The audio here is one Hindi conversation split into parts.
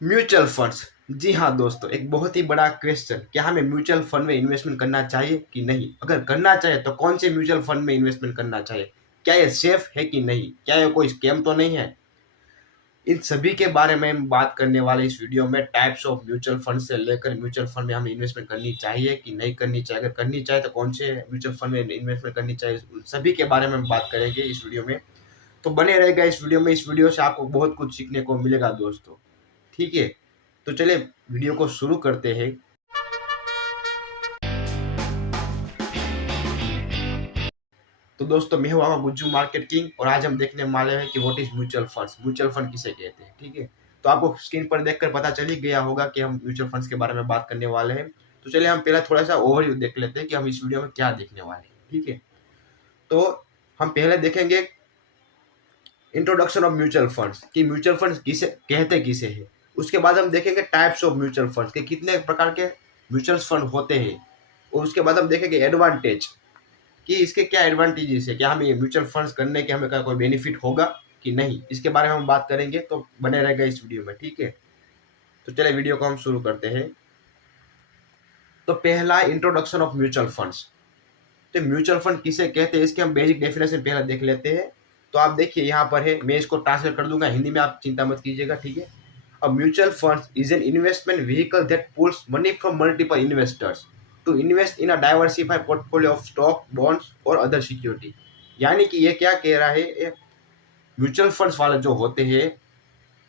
Mutual funds. जी हाँ दोस्तों, एक बहुत ही बड़ा क्वेश्चन, क्या हमें म्यूचुअल फंड में इन्वेस्टमेंट करना चाहिए कि नहीं? अगर करना चाहिए तो कौन से म्यूचुअल फंड में इन्वेस्टमेंट करना चाहिए? क्या ये सेफ है कि नहीं? क्या ये कोई स्कैम तो नहीं है? इन सभी के बारे में हम बात करने वाले इस वीडियो में। टाइप्स ऑफ म्यूचुअल फंड से लेकर म्यूचुअल फंड में हमें इन्वेस्टमेंट करनी चाहिए कि नहीं करनी चाहिए, अगर करनी चाहिए तो कौन से म्यूचुअल फंड में इन्वेस्टमेंट करनी चाहिए, उन सभी के बारे में हम बात करेंगे इस वीडियो में। तो बने रहेगा इस वीडियो में। इस वीडियो से आपको बहुत कुछ सीखने को मिलेगा दोस्तों, ठीक है? तो चलिए वीडियो को शुरू करते हैं। तो दोस्तों, मैं हूं आपका गुज्जू मार्केट किंग और आज हम देखने वाले हैं कि what is mutual funds, mutual fund किसे कहते हैं, ठीक है? तो आपको स्क्रीन पर देखकर पता चल ही गया होगा कि हम म्यूचुअल फंड्स के बारे में बात करने वाले हैं। तो चलिए हम पहले थोड़ा सा ओवरव्यू देख लेते हैं कि हम इस वीडियो में क्या देखने वाले हैं, ठीक है? तो हम पहले देखेंगे इंट्रोडक्शन ऑफ म्यूचुअल फंड्स, कि म्यूचुअल फंड्स किसे कहते किसे है। उसके बाद हम देखेंगे टाइप्स ऑफ म्यूचुअल फंड्स, के कितने प्रकार के म्यूचुअल फंड होते हैं। और उसके बाद हम देखेंगे एडवांटेज, कि इसके क्या एडवांटेजेस है, क्या हमें म्यूचुअल फंड्स करने के हमें कोई बेनिफिट होगा कि नहीं, इसके बारे में हम बात करेंगे। तो बने रहेगा इस वीडियो में, ठीक है? तो चलिए वीडियो को हम शुरू करते हैं। तो पहला, इंट्रोडक्शन ऑफ म्यूचुअल फंड्स। तो म्यूचुअल फंड किसे कहते हैं, इसके हम बेसिक डेफिनेशन पहले देख लेते हैं। तो आप देखिए यहाँ पर है, मैं इसको ट्रांसलेट कर दूंगा हिंदी में, आप चिंता मत कीजिएगा, ठीक है? A mutual fund is an investment vehicle that pools money from multiple investors to invest in a diversified portfolio of stock, bonds और other security। यानी कि ये क्या कह रहा है, म्यूचुअल फंड्स वाले जो होते हैं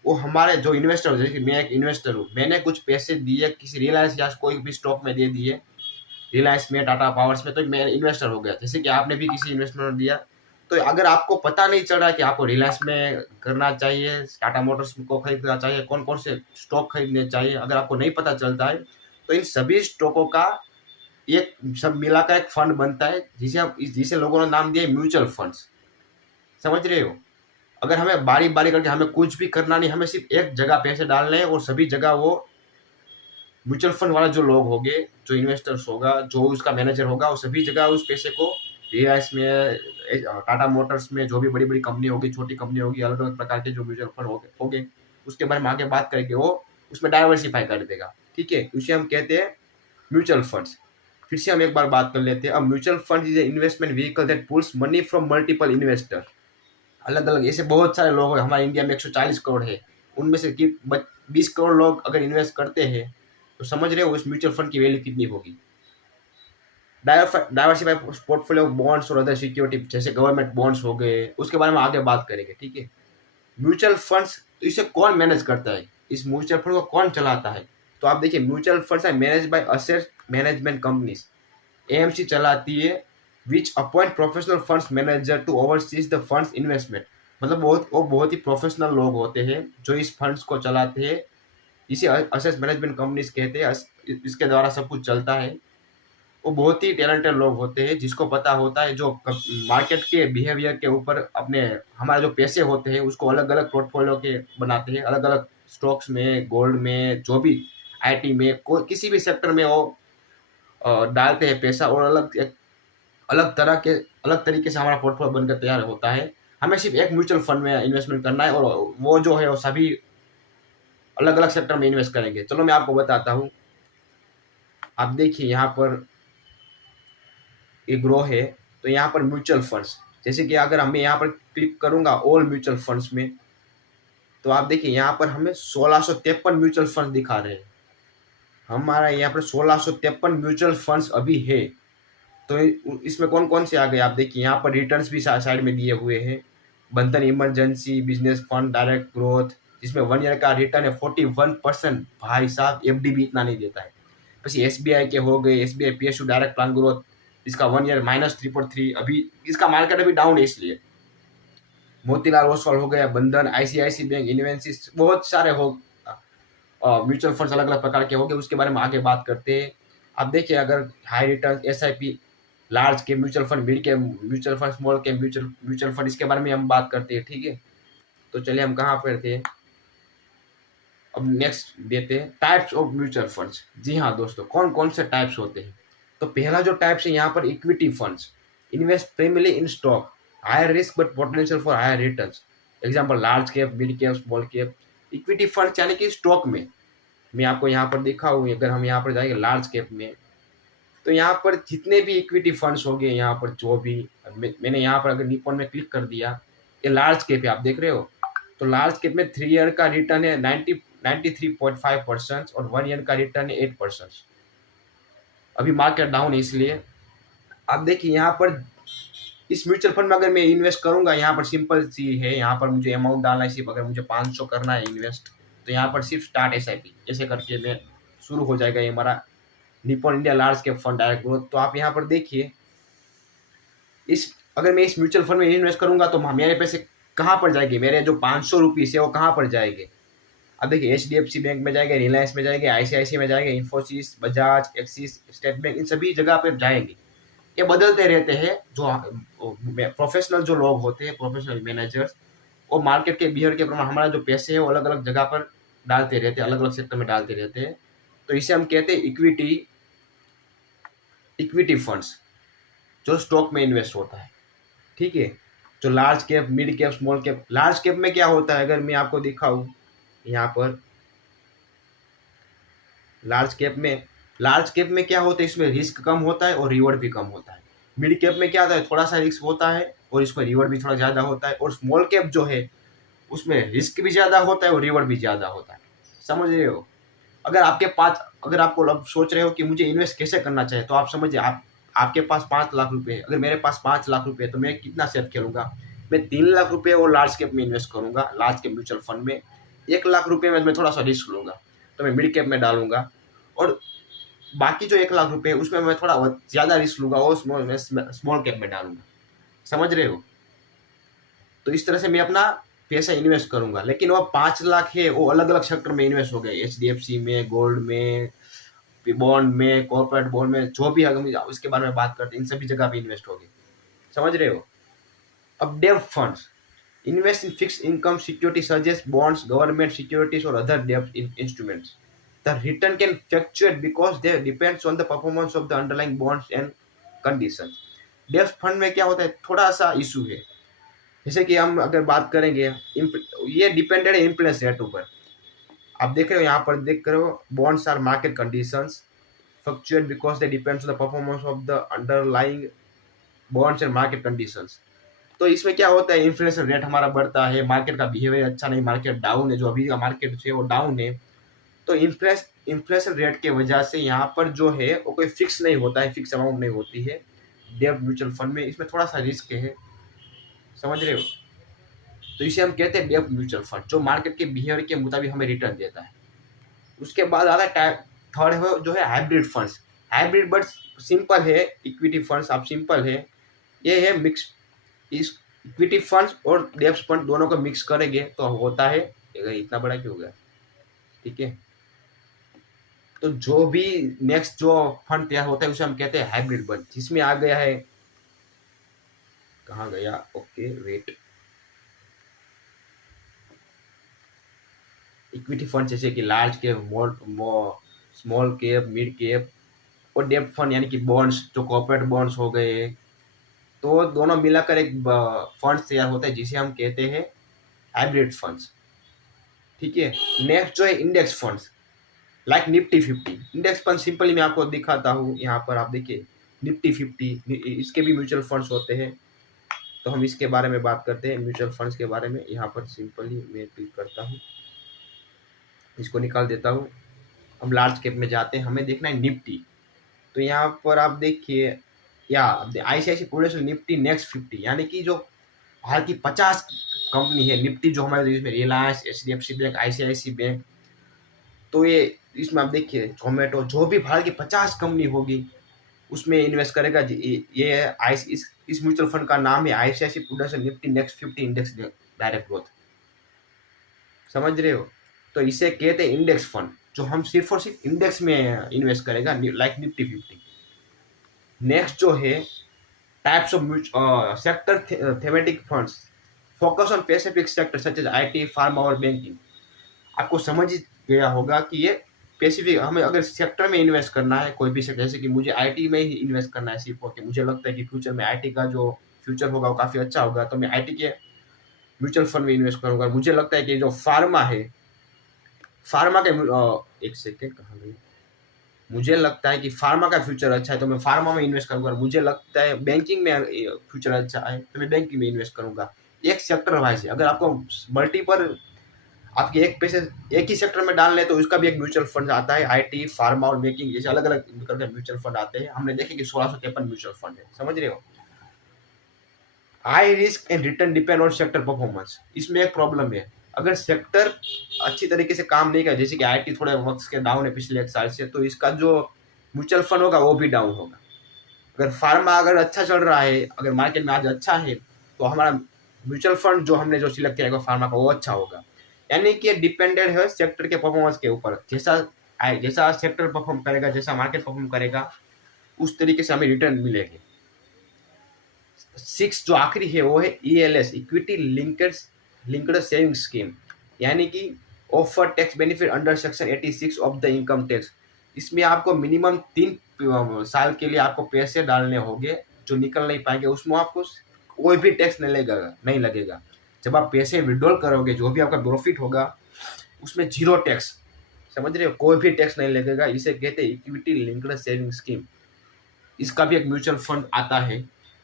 वो हमारे जो इन्वेस्टर, जैसे मैं एक इन्वेस्टर हूँ, मैंने कुछ पैसे दिए किसी रिलायंस या कोई भी स्टॉक में दे दिए, रिलायंस में, टाटा पावर्स में, तो मैं इन्वेस्टर हो गया। जैसे कि आपने भी किसी इन्वेस्टमेंट दिया। तो अगर आपको पता नहीं चल रहा है कि आपको रिलायंस में करना चाहिए, टाटा मोटर्स को खरीदना चाहिए, कौन कौन से स्टॉक खरीदने चाहिए, अगर आपको नहीं पता चलता है, तो इन सभी स्टॉकों का एक सब मिला का एक फंड बनता है, जिसे लोगों ने नाम दिया म्यूचुअल फंड्स। समझ रहे हो? अगर हमें बारी बारी करके हमें कुछ भी करना नहीं, हमें सिर्फ एक जगह पैसे डालने हैं और सभी जगह वो म्यूचुअल फंड वाला जो लोग होंगे, जो इन्वेस्टर्स होगा, जो उसका मैनेजर होगा, वो सभी जगह उस पैसे को रिलायंस में, टाटा मोटर्स में, जो भी बड़ी बड़ी कंपनी होगी, छोटी कंपनी होगी, अलग अलग प्रकार के जो म्यूचुअल फंड होंगे, उसके बारे में आगे बात करेंगे, वो उसमें डाइवर्सिफाई कर देगा, ठीक है? उसे हम कहते हैं म्यूचुअल फंड्स। फिर से हम एक बार बात कर लेते हैं। अब mutual fund is investment vehicle that pools money from multiple investor. अलग अलग ऐसे बहुत सारे लोग हैं, हमारे इंडिया में 140 करोड़ है, उनमें से 20 करोड़ लोग अगर इन्वेस्ट करते हैं, तो समझ रहे हो उस म्यूचुअल फंड की वैल्यू कितनी होगी। डाइवर्सिफाइड पोर्टफोलियो ऑफ बॉन्ड्स और अदर सिक्योरिटी, जैसे गवर्नमेंट बॉन्ड्स हो गए, उसके बारे में आगे बात करेंगे, ठीक है? म्यूचुअल फंड्स, तो इसे कौन मैनेज करता है, इस म्यूचुअल फंड को कौन चलाता है? तो आप देखिए, mutual funds are manage by asset management companies, AMC चलाती है, which appoint professional funds manager to oversees the funds investment. मतलब वो बहुत ही प्रोफेशनल लोग होते हैं जो इस फंड्स को चलाते हैं, इसे असेट मैनेजमेंट कंपनीज कहते हैं। इसके द्वारा सब कुछ चलता है। वो बहुत ही टैलेंटेड लोग होते हैं, जिसको पता होता है जो मार्केट के बिहेवियर के ऊपर अपने, हमारे जो पैसे होते हैं उसको अलग अलग पोर्टफोलियो के बनाते हैं, अलग अलग स्टॉक्स में, गोल्ड में, जो भी आईटी में, किसी भी सेक्टर में वो डालते हैं पैसा, और अलग तरीके से हमारा पोर्टफोलियो बनकर तैयार होता है। हमें सिर्फ एक म्यूचुअल फंड में इन्वेस्टमेंट करना है, और वो जो है वो सभी अलग अलग सेक्टर में इन्वेस्ट करेंगे। चलो मैं आपको बताता हूँ। आप देखिए यहाँ पर एक ग्रो है, तो यहाँ पर म्यूचुअल फंड्स, जैसे कि अगर मैं यहाँ पर क्लिक करूंगा ऑल म्यूचुअल फंड्स में, तो आप देखिए यहाँ पर हमें 1653 म्यूचुअल फंड दिखा रहे हैं। हमारा यहाँ पर 1653 म्यूचुअल फंड्स अभी है। तो इसमें कौन कौन से आ गए, आप देखिए यहाँ पर रिटर्न्स भी साइड में दिए हुए हैं। बंधन emergency business fund direct growth, जिसमें 1 ईयर का रिटर्न है 41%। भाई साहब, एफडी भी इतना नहीं देता है। પછી एसबीआई के हो गए, SBI PSU direct plan growth, इसका 1 ईयर -3.3, अभी इसका मार्केट अभी डाउन है इसलिए। मोतीलाल ओसवाल हो गया, बंधन, आईसीआईसी बैंक, इन्वेंसिस, बहुत सारे हो म्यूचुअल फंड्स अलग अलग प्रकार के हो गए। उसके बारे में आगे बात करते हैं। आप देखिए, अगर हाई रिटर्न, एसआईपी, लार्ज के म्यूचुअल फंड, मिड के म्यूचुअल फंड, स्मॉल के म्यूचुअल फंड, इसके बारे में हम बात करते हैं, ठीक है? तो चलिए हम कहाँ पर थे, अब नेक्स्ट देते हैं टाइप्स ऑफ म्यूचुअल फंड्स। जी हाँ दोस्तों, कौन कौन से टाइप्स होते हैं? तो पहला जो टाइप्स है यहाँ पर equity funds, invest primarily in stock, higher risk but potential for higher returns. Example large cap, mid cap, small cap. Equity fund यानी कि स्टॉक में, मैं आपको यहाँ पर दिखाऊँ, अगर हम यहाँ पर जाएंगे लार्ज कैप में, तो यहाँ पर जितने भी इक्विटी फंड्स हो गए, यहाँ पर जो भी मैंने यहाँ पर अगर निपॉन में क्लिक कर दिया, ये लार्ज कैप है, आप देख रहे हो। तो लार्ज कैप में 3 ईयर का रिटर्न है 93.5% और 1 ईयर का रिटर्न है 8%। अभी मार्केट डाउन है इसलिए आप देखिए यहाँ पर इस म्यूचुअल फंड में अगर मैं इन्वेस्ट करूंगा, यहाँ पर सिंपल सी है, यहाँ पर मुझे अमाउंट डालना है सिर्फ, अगर मुझे 500 करना है इन्वेस्ट, तो यहाँ पर सिर्फ स्टार्ट SIP ऐसे करके मैं शुरू हो जाएगा ये हमारा Nippon India large cap fund direct growth. तो आप यहाँ पर देखिए, अगर मैं इस म्यूचुअल फंड में इन्वेस्ट करूंगा तो मेरे पैसे कहाँ पर जाएंगे, मेरे जो 500 रुपीज़ है वो कहाँ पर जाएंगे। अब देखिए HDFC बैंक में जाएंगे, रिलायंस में जाएंगे, ICICI में जाएंगे, Infosys, Bajaj, Axis, state bank, इन सभी जगह पर जाएंगे। ये बदलते रहते हैं, जो प्रोफेशनल जो लोग होते हैं, प्रोफेशनल मैनेजर्स, वो मार्केट के बिहेवियर के प्रमाण हमारा जो पैसे है वो अलग अलग जगह पर डालते रहते हैं, अलग अलग सेक्टर में डालते रहते हैं। तो इसे हम कहते हैं इक्विटी फंड्स, जो स्टॉक में इन्वेस्ट होता है। ठीक है, जो large cap, mid cap, small cap. Large cap में क्या होता है, अगर मैं आपको दिखाऊं यहाँ पर, लार्ज कैप में क्या होता है, इसमें रिस्क कम होता है और रिवॉर्ड भी कम होता है। मिड कैप में क्या होता है, थोड़ा सा रिस्क होता है और इसमें रिवॉर्ड भी थोड़ा ज़्यादा होता है। और स्मॉल कैप जो है उसमें रिस्क भी ज़्यादा होता है और रिवॉर्ड भी ज़्यादा होता है। समझ रहे हो। अगर आपको अब सोच रहे हो कि मुझे इन्वेस्ट कैसे करना चाहिए, तो आप समझिए, आपके पास 5 लाख रुपए है, अगर मेरे पास 5 लाख रुपए है तो मैं कितना सेफ खेलूंगा, मैं 3 लाख रुपए और लार्ज कैप में इन्वेस्ट करूंगा, लार्ज कैप म्यूचुअल फंड में। 1 लाख रुपए में मैं थोड़ा सा रिस्क लूंगा, तो मैं मिड कैप में डालूंगा, और बाकी जो 1 लाख रुपए है उसमें मैं थोड़ा ज़्यादा रिस्क लूंगा और स्मॉल कैप में डालूंगा। समझ रहे हो। तो इस तरह से मैं अपना पैसा इन्वेस्ट करूंगा। लेकिन वो 5 लाख है वो अलग अलग सेक्टर में इन्वेस्ट हो गए, HDFC में, गोल्ड में, बॉन्ड में, कॉर्पोरेट बॉन्ड में, जो भी अगर उसके बारे में बात करते हैं, इन सभी जगह पे इन्वेस्ट हो गए। समझ रहे हो। अब डेब्ट funds invest in fixed income security suggest bonds, government securities और अदर डेब्ट instruments. The return can fluctuate because they depends on the performance of the underlying bonds and conditions. डेब्ट फंड में क्या होता है, थोड़ा सा इशू है, जैसे कि हम अगर बात करेंगे, ये डिपेंडेड है इन्फ्लेशन रेट ऊपर। आप देख रहे हो यहाँ पर, देख रहे हो, bonds are market conditions fluctuate because they depends on the performance of the underlying bonds and market conditions. तो इसमें क्या होता है, इन्फ्लेशन रेट हमारा बढ़ता है, मार्केट का बिहेवियर अच्छा नहीं, मार्केट डाउन है, जो अभी का मार्केट है वो डाउन है। तो इन्फ्लेशन रेट के वजह से यहाँ पर जो है वो कोई फिक्स नहीं होता है, फिक्स अमाउंट नहीं होती है डेब्ट म्यूचुअल फंड में, इसमें थोड़ा सा रिस्क है। समझ रहे हो। तो इसे हम कहते हैं डेब्ट म्यूचुअल फंड, जो मार्केट के बिहेवियर के मुताबिक हमें रिटर्न देता है। उसके बाद आता है थर्ड है जो है hybrid funds. Hybrid but simple है, इक्विटी फंड्स आप सिंपल है, ये है मिक्स। इस इक्विटी फंड्स और डेब्ट फंड दोनों को मिक्स करेंगे तो होता है, इतना बड़ा क्यों हो गया। ठीक है, तो जो भी नेक्स्ट जो फंड तैयार होता है उसे हम कहते हैं हाइब्रिड फंड, जिसमें आ गया है, कहाँ गया, ओके वेट, इक्विटी फंड जैसे कि large cap, small cap, mid cap, और डेब्ट फंड यानी कि बॉन्ड्स, जो कॉर्पोरेट बॉन्ड्स हो गए, तो दोनों मिलाकर एक फंड तैयार होता है जिसे हम कहते हैं हाइब्रिड फंड्स। ठीक है, नेक्स्ट जो है index funds, like Nifty 50। Index fund simply मैं आपको दिखाता हूँ, यहाँ पर आप देखिए निफ्टी 50, इसके भी म्यूचुअल फंड्स होते हैं। तो हम इसके बारे में बात करते हैं, म्यूचुअल फंड्स के बारे में। यहाँ पर सिंपली मैं क्लिक करता हूँ, इसको निकाल देता हूँ। हम लार्ज कैप में जाते हैं, हमें देखना है निफ्टी। तो यहाँ पर आप देखिए, या ICICI प्रूडेंशियल निफ्टी नेक्स्ट 50, यानी कि जो भारत की 50 कंपनी है निफ्टी, जो हमारे देश में Reliance, HDFC bank, ICICI bank, तो ये इसमें आप देखिए जोमेटो, जो भी भारत की 50 कंपनी होगी उसमें इन्वेस्ट करेगा। ये है इस म्यूचुअल फंड का नाम है ICICI prudential Nifty next 50 index direct growth. समझ रहे हो। तो इसे कहते हैं इंडेक्स फंड, जो हम सिर्फ और सिर्फ इंडेक्स में इन्वेस्ट करेगा, लाइक निफ्टी 50। नेक्स्ट जो है types of sector thematic funds, focus on specific sector such as IT, pharma और बैंकिंग। आपको समझ गया होगा कि ये स्पेसिफिक, हमें अगर सेक्टर में इन्वेस्ट करना है कोई भी सेक्टर, जैसे कि मुझे IT में ही इन्वेस्ट करना है सिर्फ, कि मुझे लगता है कि फ्यूचर में IT का जो फ्यूचर होगा वो काफ़ी अच्छा होगा, तो मैं IT के म्यूचुअल फंड में इन्वेस्ट करूंगा। मुझे लगता है कि जो फार्मा है फार्मा के एक सेकेंड कहाँ गई, मुझे लगता है कि फार्मा का फ्यूचर अच्छा है तो मैं फार्मा में इन्वेस्ट करूंगा। मुझे लगता है बैंकिंग में फ्यूचर अच्छा है तो मैं बैंकिंग में इन्वेस्ट करूंगा। एक सेक्टर वाइज है, अगर आपको मल्टीपल आपके एक ही सेक्टर में डालने तो उसका भी एक म्यूचुअल फंड आता है। आईटी, फार्मा और बैंकिंग जैसे अलग अलग करके म्यूचुअल फंड आते हैं। हमने देखे कि 1653 म्यूचुअल फंड है, समझ रहे हो। High risk and return depend on sector performance. इसमें एक प्रॉब्लम है, अगर सेक्टर अच्छी तरीके से काम नहीं करे, जैसे कि आईटी थोड़े वक्त के डाउन है पिछले एक साल से, तो इसका जो म्यूचुअल फंड होगा वो भी डाउन होगा। अगर फार्मा अगर अच्छा चल रहा है, अगर मार्केट में आज अच्छा है, तो हमारा म्यूचुअल फंड जो हमने जो सिलेक्ट किया फार्मा का वो अच्छा होगा। यानी कि डिपेंडेंट है सेक्टर के परफॉर्मेंस के ऊपर। जैसा सेक्टर परफॉर्म करेगा, जैसा मार्केट परफॉर्म करेगा, उस तरीके से हमें रिटर्न मिलेंगे। 6 जो आखिरी है वो है ELS, equity linked saving scheme, यानी कि offer tax benefit under section 86 of the income tax. इसमें आपको मिनिमम 3 साल के लिए आपको पैसे डालने होंगे जो निकल नहीं पाएंगे, उसमें आपको कोई भी टैक्स नहीं लगेगा। जब आप पैसे विड्रॉल करोगे, जो भी आपका प्रॉफिट होगा उसमें 0 टैक्स, समझ रहे हो, कोई भी टैक्स नहीं लगेगा। इसे कहते हैं इक्विटी लिंक्ड सेविंग स्कीम। इसका भी एक म्यूचुअल फंड आता है।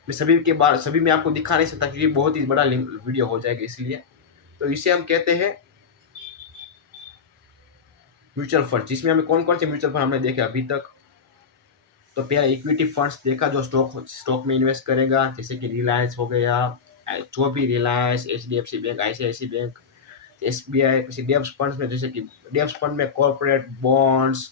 मैं सभी में आपको दिखा नहीं सकता क्योंकि बहुत ही बड़ा वीडियो हो जाएगा, इसलिए। तो इसे हम कहते हैं म्यूचुअल फंड, जिसमें हमें कौन कौन से म्यूचुअल फंड हमने देखे अभी तक। तो पहला इक्विटी फंड्स देखा, जो स्टॉक में इन्वेस्ट करेगा, जैसे कि रिलायंस हो गया, जो भी Reliance, HDFC bank, ICICI bank, SBI। डेब्ट फंड्स में जैसे कि डेब्ट फंड में कॉर्पोरेट बॉन्ड्स,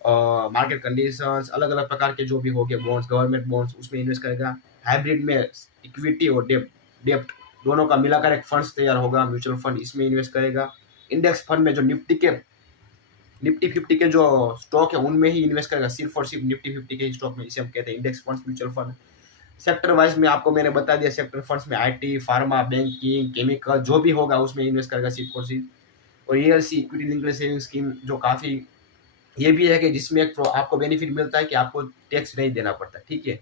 मार्केट कंडीशंस, अलग अलग प्रकार के जो भी हो गए बॉन्ड्स, गवर्नमेंट बॉन्ड्स, उसमें इन्वेस्ट करेगा। हाइब्रिड में इक्विटी और डेब्ट दोनों का मिलाकर एक फंड्स तैयार होगा, म्यूचुअल फंड, इसमें इन्वेस्ट करेगा। इंडेक्स फंड में जो निफ्टी 50 के जो स्टॉक है उनमें ही इन्वेस्ट करेगा, सिर्फ और सिर्फ निफ्टी 50 के स्टॉक में। इसे हम कहते हैं index funds, mutual fund. Sector wise में आपको मैंने बता दिया, सेक्टर फंड्स में IT, फार्मा, बैंकिंग, केमिकल जो भी होगा उसमें इन्वेस्ट करेगा सिर्फ और सिर्फ। और ELC, equity linked saving scheme, जो काफ़ी ये भी है कि जिसमें एक आपको बेनिफिट मिलता है कि आपको टैक्स नहीं देना पड़ता, ठीक है।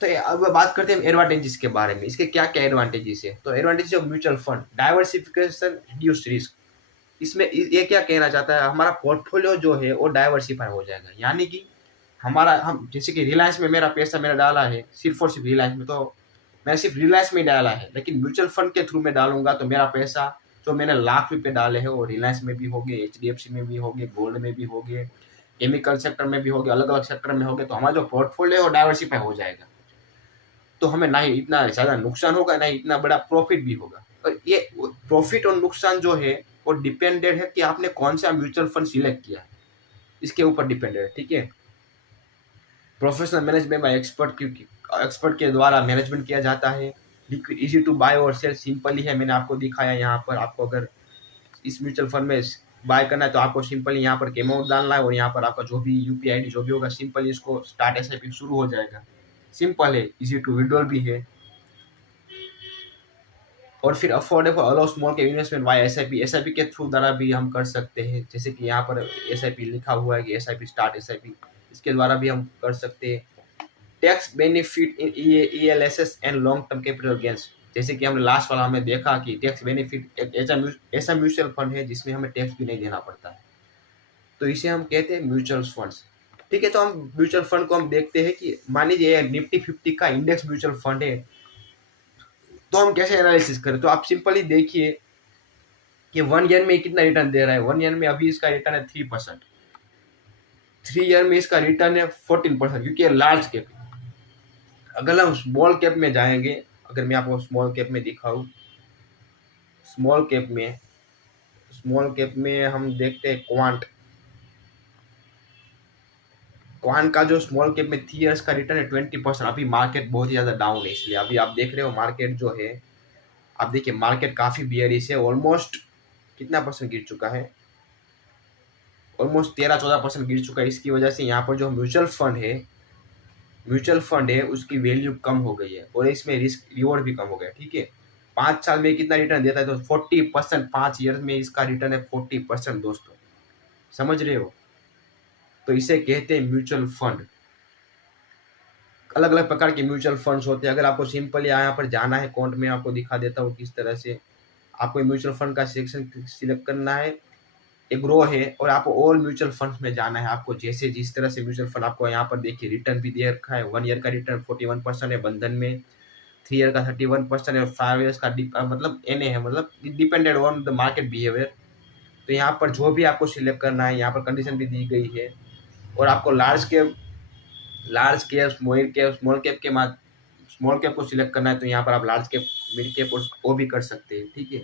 तो अब बात करते हैं एडवांटेजेस के बारे में, इसके क्या क्या एडवांटेजेस है। तो advantage of mutual fund, diversification, reduce risk. इसमें ये क्या कहना चाहता है, हमारा पोर्टफोलियो जो है वो डाइवर्सिफाई हो जाएगा। यानी कि हम जैसे कि रिलायंस में मेरा पैसा मैंने डाला है, सिर्फ और सिर्फ रिलायंस में, तो मैं सिर्फ रिलायंस में डाला है, लेकिन म्यूचुअल फंड के थ्रू में डालूंगा तो मेरा पैसा जो मैंने ₹1,00,000 डाले हैं वो रिलायंस में भी होंगे, HDFC में भी होंगे, गोल्ड में भी होंगे, केमिकल सेक्टर में भी होंगे, अलग अलग सेक्टर में होंगे। तो हमारा जो पोर्टफोलियो है वो डाइवर्सिफाई हो जाएगा। तो हमें ना ही इतना ज़्यादा नुकसान होगा, ना ही इतना बड़ा प्रॉफिट भी होगा। और ये प्रॉफिट और नुकसान जो है वो डिपेंडेंट है कि आपने कौन सा म्यूचुअल फंड सिलेक्ट किया है, इसके ऊपर डिपेंडेंट है, ठीक है। प्रोफेशनल मैनेजमेंट बाय एक्सपर्ट के द्वारा मैनेजमेंट किया जाता है। लिक्विड, इजी टू बाय और सेल, सिंपल ही है, मैंने आपको दिखाया यहाँ पर। आपको अगर इस म्यूचुअल फंड में बाय करना है तो आपको सिंपल यहाँ पर अमाउंट डालना है और यहाँ पर आपका जो भी UPI ID जो भी होगा, सिंपल इसको स्टार्ट SIP शुरू हो जाएगा। सिंपल है, इजी टू विड्रॉल भी है। और फिर अफोर्डेबल, अलाउ स्मॉल के इन्वेस्टमेंट बाय SIP के थ्रू द्वारा भी हम कर सकते हैं। जैसे कि यहाँ पर SIP लिखा हुआ है कि SIP स्टार्ट SIP, इसके द्वारा भी हम कर सकते हैं। Tax benefit in ELSS and long term capital gains, जैसे कि हमने लास्ट वाला हमें देखा कि टैक्स बेनिफिट एक ऐसा म्यूचुअल फंड है जिसमें हमें टैक्स भी नहीं देना पड़ता है, तो इसे हम कहते हैं म्यूचुअल फंड्स, ठीक है। तो हम म्यूचुअल फंड को हम देखते हैं कि मान लीजिए निफ्टी 50 का इंडेक्स म्यूचुअल फंड है, तो हम कैसे एनालिसिस करें। तो आप सिंपली देखिए कि 1 ईयर में कितना रिटर्न दे रहा है। 1 ईयर में अभी इसका रिटर्न है 3%, 3 ईयर में इसका रिटर्न है 14%, क्योंकि ये लार्ज कैप है। अगर हम स्मॉल कैप में जाएंगे, अगर मैं आपको स्मॉल कैप में दिखाऊं, स्मॉल कैप में हम देखते हैं क्वांट का जो स्मॉल कैप में 3 इयर्स का रिटर्न है 20%। अभी मार्केट बहुत ही ज़्यादा डाउन है, इसलिए अभी आप देख रहे हो मार्केट जो है, आप देखिए मार्केट काफ़ी बियरिश है। ऑलमोस्ट कितना परसेंट गिर चुका है, ऑलमोस्ट 13-14% गिर चुका है। इसकी वजह से यहाँ पर जो म्यूचुअल फंड है उसकी वैल्यू कम हो गई है और इसमें रिस्क रिवॉर्ड भी कम हो गया, ठीक है। 5 साल में कितना रिटर्न देता है, तो 40%, 5 ईयर में इसका रिटर्न है 40% दोस्तों, समझ रहे हो। तो इसे कहते हैं म्यूचुअल फंड। अलग अलग प्रकार के म्यूचुअल फंड्स होते हैं। अगर आपको सिंपल यहाँ पर जाना है, अकाउंट में आपको दिखा देता हूँ किस तरह से आपको म्यूचुअल फंड का सेक्शन सिलेक्ट करना है। एक रो है और आपको ऑल म्यूचुअल फंड्स में जाना है। आपको जैसे जिस तरह से म्यूचुअल फंड आपको यहाँ पर देखिए रिटर्न भी दे रखा है। 1 ईयर का रिटर्न 41% है बंधन में, 3 ईयर का 31% है और 5 ईयर्स का मतलब एनए है, मतलब depended on the market behaviour. तो यहाँ पर जो भी आपको सिलेक्ट करना है, यहाँ पर कंडीशन भी दी गई है। और आपको लार्ज कैप स्मॉल कैप को सिलेक्ट करना है, तो यहाँ पर आप लार्ज कैप, मिड कैप और वो भी कर सकते हैं, ठीक है।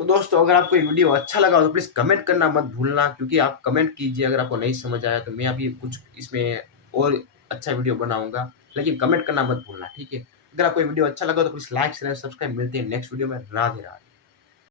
तो दोस्तों अगर आपको ये वीडियो अच्छा लगा तो प्लीज़ कमेंट करना मत भूलना, क्योंकि आप कमेंट कीजिए। अगर आपको नहीं समझ आया तो मैं अभी कुछ इसमें और अच्छा वीडियो बनाऊंगा, लेकिन कमेंट करना मत भूलना, ठीक है। अगर आपको ये वीडियो अच्छा लगा तो प्लीज़ लाइक शेयर सब्सक्राइब। मिलते हैं नेक्स्ट वीडियो में। राधे राधे।